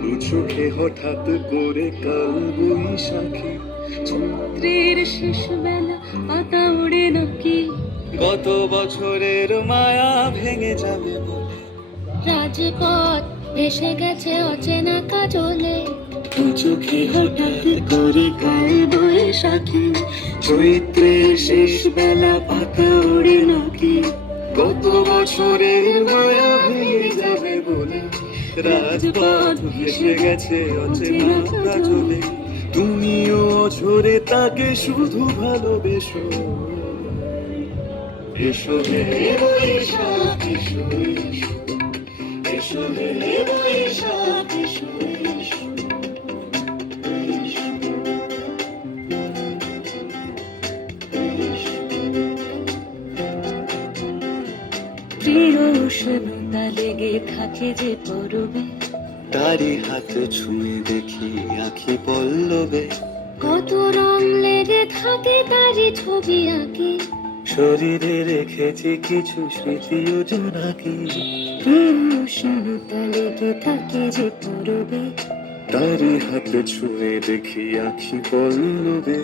দু চোখে হঠাৎ করে কাল বৈশাখী, চৈত্রের শেষ বেলা পাতা ওড়ে নাকি, গত বছরের মায়া ভেঙে যাবে বলে রাজপথ ভেসে গেছে অচেনা কাজলে। দু চোখে হঠাৎ করে কাল বৈশাখী, চৈত্রের শেষ বেলা পাতা ওড়ে নাকি, গত বছরের মায়া ভেঙে যাবে বলে রাজপথ ভেসে গেছে অচেনা কাজলে। তুমিও ঝরে তাকে শুধু ভালোবেসো, এসো হে বৈশাখ এসো এসো, এসো হে বৈশাখ এসো এসো, এসো, এসো। প্রিয় উষ্ণতা লেগে থাকে যে পরবে, তারি হাত ছুঁয়ে দেখি আখি পল্লবে, কত রং লেগে থাকে তারই ছবি আঁকি। শরীরে রেখেছি কিছু স্মৃতি ও জোনাকি, উষ্ণতা লেগে থাকে যে পরবে, তারি হাত ছুঁয়ে দেখি আখি পল্লবে,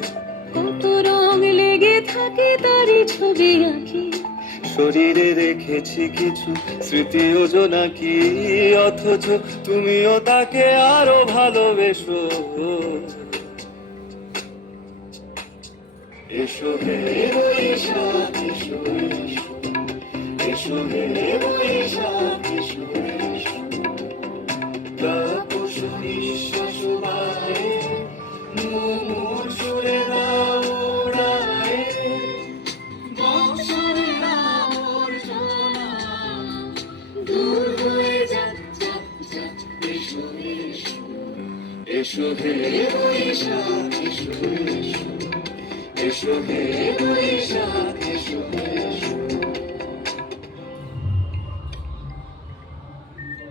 কত রং লেগে থাকে তারই ছবি আঁকি। শরীরে রেখেছি কিছু স্মৃতি ও জোনাকি, অথচ তুমিও তাকে আরো ভালোবেসো, এসো হে বৈশাখ এসো এসো, এসো হে বৈশাখ এসো এসো। তাপস নিঃশ্বাস বায়ে, মুমুর সুরে দাও উড়ায়ে, বৎসরের আবর্জনা দূর হয়ে যাক যাক যাক, এসো এসো, এসো হে বৈশাখ এসো এসো, এসো হে বৈশাখ